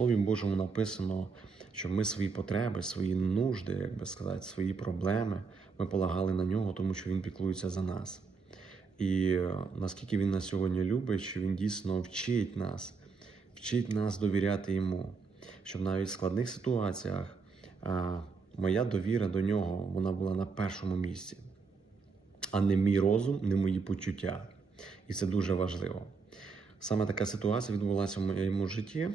Слові Божому написано, що ми свої потреби, свої нужди, як би сказати, свої проблеми ми полагали на нього, тому що він піклується за нас. І е, наскільки він нас сьогодні любить, що він дійсно вчить нас, вчить нас довіряти йому, щоб навіть в складних ситуаціях моя довіра до нього вона була на першому місці, а не мій розум, не мої почуття. І це дуже важливо. Саме така ситуація відбулася в моєму житті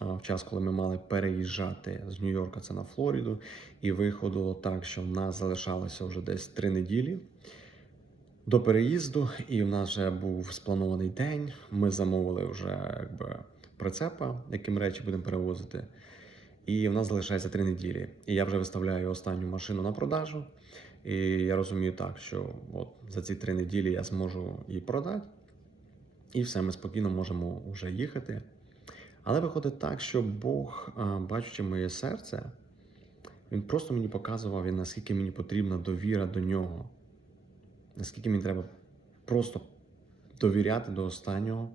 в час, коли ми мали переїжджати з Нью-Йорка це на Флориду, і виходило так, що в нас залишалося вже десь три неділі до переїзду, і в нас вже був спланований день. Ми замовили вже якби прицепа, яким речі будемо перевозити. І в нас залишається три неділі. І я вже виставляю останню машину на продажу. І я розумію так, що от за ці три неділі я зможу її продати. І все, ми спокійно можемо вже їхати. Але виходить так, що Бог, а, бачучи моє серце, він просто мені показував, наскільки мені потрібна довіра до нього. Наскільки мені треба просто довіряти до останнього,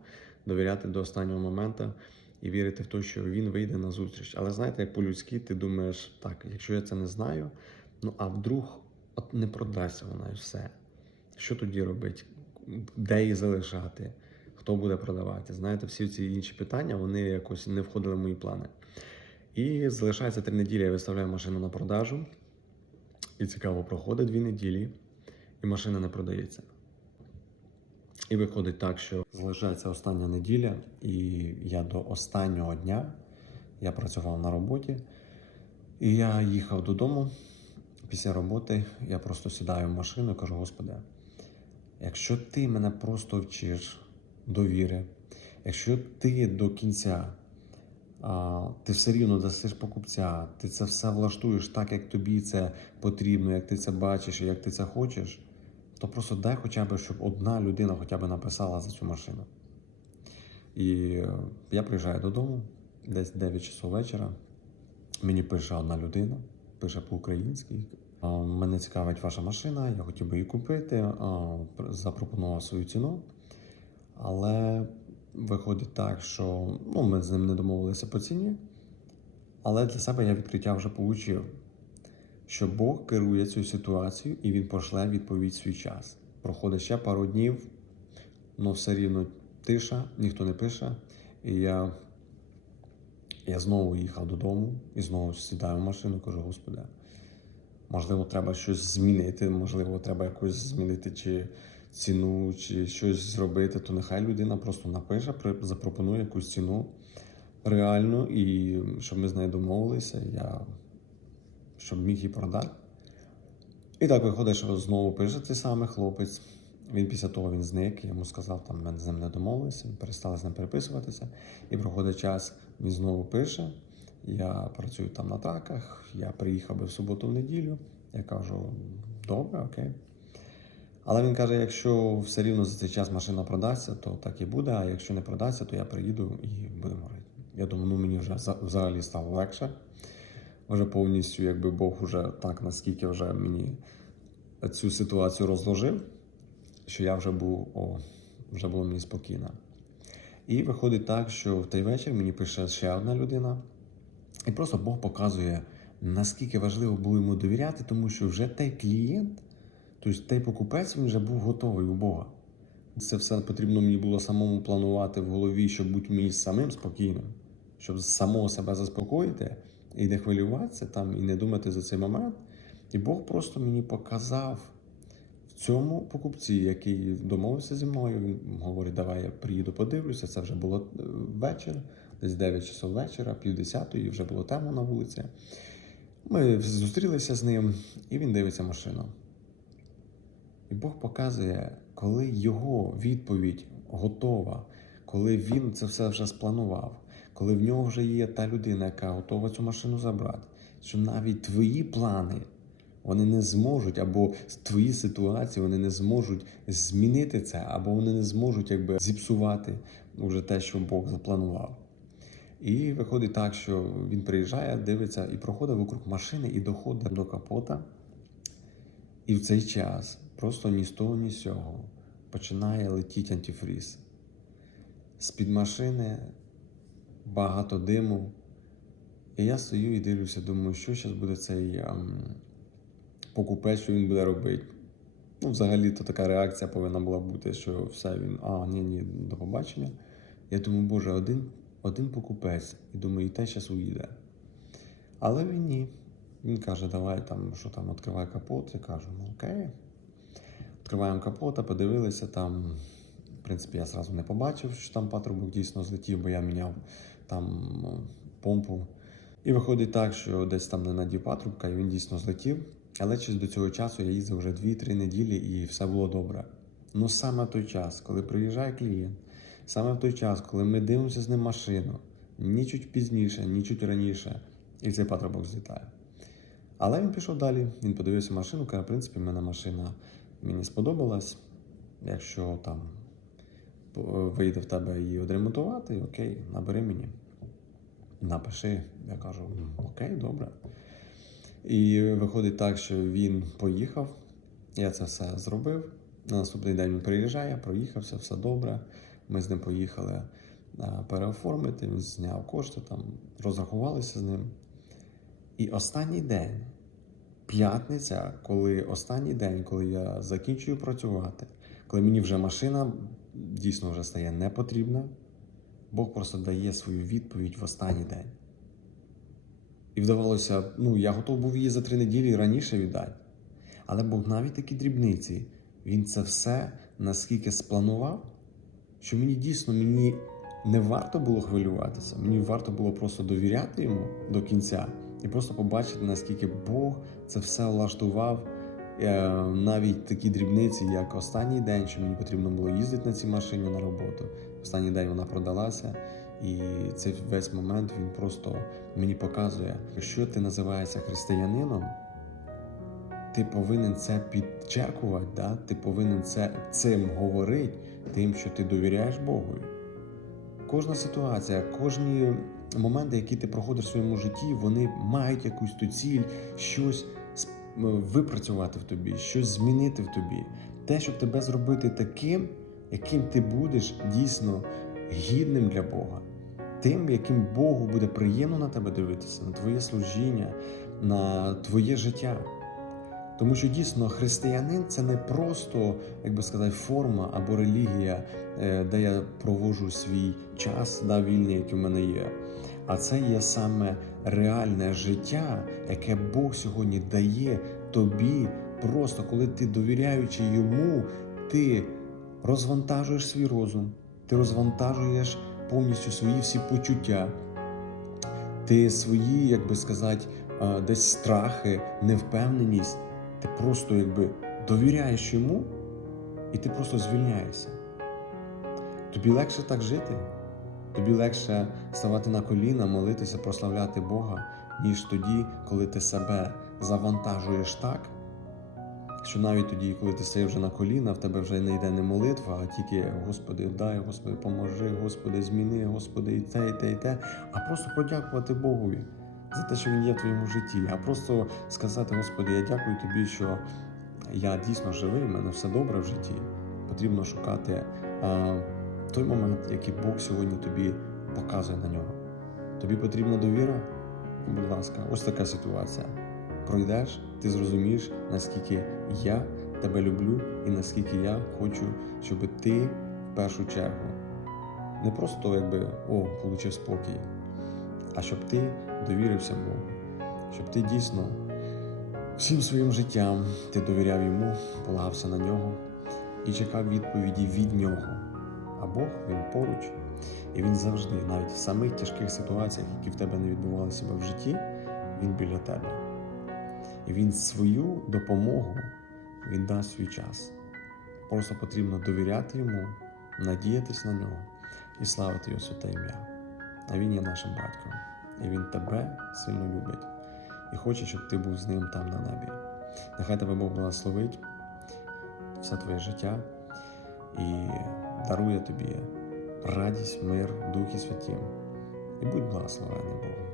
довіряти до останнього моменту і вірити в те, що він вийде на зустріч. Але знаєте, як по-людськи, ти думаєш, так, якщо я це не знаю, ну а вдруг от не продасться вона і все. Що тоді робити? Де її залишати? Хто буде продавати? Знаєте, всі ці інші питання вони якось не входили в мої плани. І залишається три неділі, я виставляю машину на продажу. І цікаво, проходить дві неділі, і машина не продається. І виходить так, що залишається остання неділя, і я до останнього дня я працював на роботі, і я їхав додому. Після роботи я просто сідаю в машину і кажу: Господи, якщо ти мене просто вчиш довіри, якщо ти до кінця ти все рівно дасиш покупця, ти це все влаштуєш так, як тобі це потрібно, як ти це бачиш як ти це хочеш, то просто дай хоча б, щоб одна людина хоча б написала за цю машину. І е, я приїжджаю додому, десь 9 часов вечора. Мені пише одна людина, пише по-українськи. Мене цікавить ваша машина, я хотів би її купити, запропонував свою ціну. Але виходить так, що ну, ми з ним не домовилися по ціні. Але для себе я відкриття вже получив, що Бог керує цю ситуацію і він пошле відповідь свій час. Проходить ще пару днів, але все рівно тиша, ніхто не пише. І я, я знову їхав додому і знову сідаю в машину кажу: Господи, можливо, треба щось змінити, можливо, треба якось змінити чи ціну, чи щось зробити, то нехай людина просто напише, запропонує якусь ціну реальну, і щоб ми з нею домовилися, я щоб міг її продати. І так виходить, що знову пише цей самий хлопець. Він після того він зник, я йому сказав, там ми з ним не домовилися, перестали з ним переписуватися. І проходить час, він знову пише. Я працюю там на траках, я приїхав би в суботу в неділю. Я кажу, добре, окей. Але він каже: якщо все рівно за цей час машина продасться, то так і буде. А якщо не продасться, то я приїду і будемо говорити. Я думаю, ну мені вже взагалі стало легше. Вже повністю, якби Бог вже так, наскільки вже мені цю ситуацію розложив, що я вже був, о, вже було мені спокійно. І виходить так, що в той вечір мені пише ще одна людина, і просто Бог показує, наскільки важливо було йому довіряти, тому що вже той клієнт, тобто той покупець, він вже був готовий у Бога. Це все потрібно мені було самому планувати в голові, щоб бути мені самим спокійним, щоб самого себе заспокоїти і не хвилюватися там, і не думати за цей момент. І Бог просто мені показав в цьому покупці, який домовився зі мною. Він говорить, давай я приїду, подивлюся. Це вже було е, вечір, десь 9 часов вечора, пів десятої, вже було темно на вулиці. Ми зустрілися з ним, і він дивиться машину. І Бог показує, коли його відповідь готова, коли він це все вже спланував, коли в нього вже є та людина, яка готова цю машину забрати, що навіть твої плани вони не зможуть, або твої ситуації вони не зможуть змінити це, або вони не зможуть якби зіпсувати вже те, що Бог запланував. І виходить так, що він приїжджає, дивиться і проходить вокруг машини і доходить до капота. І в цей час просто ні з того, ні з цього починає летіти антифріз. З-під машини багато диму, І я стою і дивлюся, думаю, що зараз буде цей ем, покупець, що він буде робити. Ну, взагалі, то така реакція повинна була бути, що все він, а, ні, ні, до побачення. Я думаю, боже, один, один покупець. І думаю, і те зараз уїде. Але він ні. Він каже, давай там, що там, відкривай капот. Я кажу, ну окей. Відкриваємо капота, подивилися там. В принципі, я зразу не побачив, що там патрубок дійсно злетів, бо я міняв там е, помпу. І виходить так, що десь там не надів патрубка, і він дійсно злетів. Але чи до цього часу я їздив вже 2-3 неділі і все було добре. Ну саме в той час, коли приїжджає клієнт, саме в той час, коли ми дивимося з ним машину, ні чуть пізніше, ні чуть раніше, і цей патрубок злітає. Але він пішов далі, він подивився машину, каже, в принципі, в мене машина мені сподобалась. Якщо там вийде в тебе її відремонтувати, окей, набери мені. Напиши. Я кажу, окей, добре. І виходить так, що він поїхав. Я це все зробив. На наступний день він приїжджає, проїхався, все добре. Ми з ним поїхали переоформити, він зняв кошти, там, розрахувалися з ним. І останній день, п'ятниця, коли останній день, коли я закінчую працювати, коли мені вже машина дійсно вже стає непотрібна, Бог просто дає свою відповідь в останній день. І вдавалося, ну, я готов був її за три неділі раніше віддати. Але Бог навіть такі дрібниці, він це все наскільки спланував, що мені дійсно мені не варто було хвилюватися, мені варто було просто довіряти йому до кінця і просто побачити, наскільки Бог це все влаштував. Е, Навіть такі дрібниці, як останній день, що мені потрібно було їздити на цій машині на роботу. Останній день вона продалася, і цей весь момент він просто мені показує, якщо ти називаєшся християнином, ти повинен це підчеркувати, да? ти повинен це цим говорити, тим, що ти довіряєш Богу. Кожна ситуація, кожні моменти, які ти проходиш в своєму житті, вони мають якусь ту ціль, щось випрацювати в тобі, щось змінити в тобі. Те, щоб тебе зробити таким, яким ти будеш дійсно гідним для Бога, тим, яким Богу буде приємно на тебе дивитися, на твоє служіння, на твоє життя. Тому що дійсно християнин це не просто, як би сказати, форма або релігія, е, де я проводжу свій час, да, вільний, який в мене є. А це є саме реальне життя, яке Бог сьогодні дає тобі, просто коли ти довіряючи йому, ти розвантажуєш свій розум, ти розвантажуєш повністю свої всі почуття, ти свої, як би сказати, е, десь страхи, невпевненість, ти просто якби довіряєш йому, і ти просто звільняєшся. Тобі легше так жити, тобі легше ставати на коліна, молитися, прославляти Бога, ніж тоді, коли ти себе завантажуєш так, що навіть тоді, коли ти стоїш вже на коліна, в тебе вже не йде не молитва, а тільки Господи, дай, Господи, поможи, Господи, зміни, Господи, і те, і те, і те, а просто подякувати Богові за те, що Він є в твоєму житті, а просто сказати, Господи, я дякую тобі, що я дійсно живий, в мене все добре в житті. Потрібно шукати а, той момент, який Бог сьогодні тобі показує на нього. Тобі потрібна довіра? Будь ласка, ось така ситуація. Пройдеш, ти зрозумієш, наскільки я тебе люблю і наскільки я хочу, щоб ти в першу чергу не просто якби о, получив спокій, а щоб ти довірився Богу, щоб ти дійсно всім своїм життям ти довіряв йому, полагався на нього і чекав відповіді від нього. А Бог він поруч, і він завжди, навіть в самих тяжких ситуаціях, які в тебе не відбувалися в житті, він біля тебе. І він свою допомогу він дасть свій час. Просто потрібно довіряти йому, надіятись на нього і славити його святе ім'я. А він є нашим батьком, і він тебе сильно любить і хоче, щоб ти був з ним там на небі. Нехай тебе Бог благословить все твоє життя і дарує тобі радість, мир Духі Святім. І будь благословений Богом.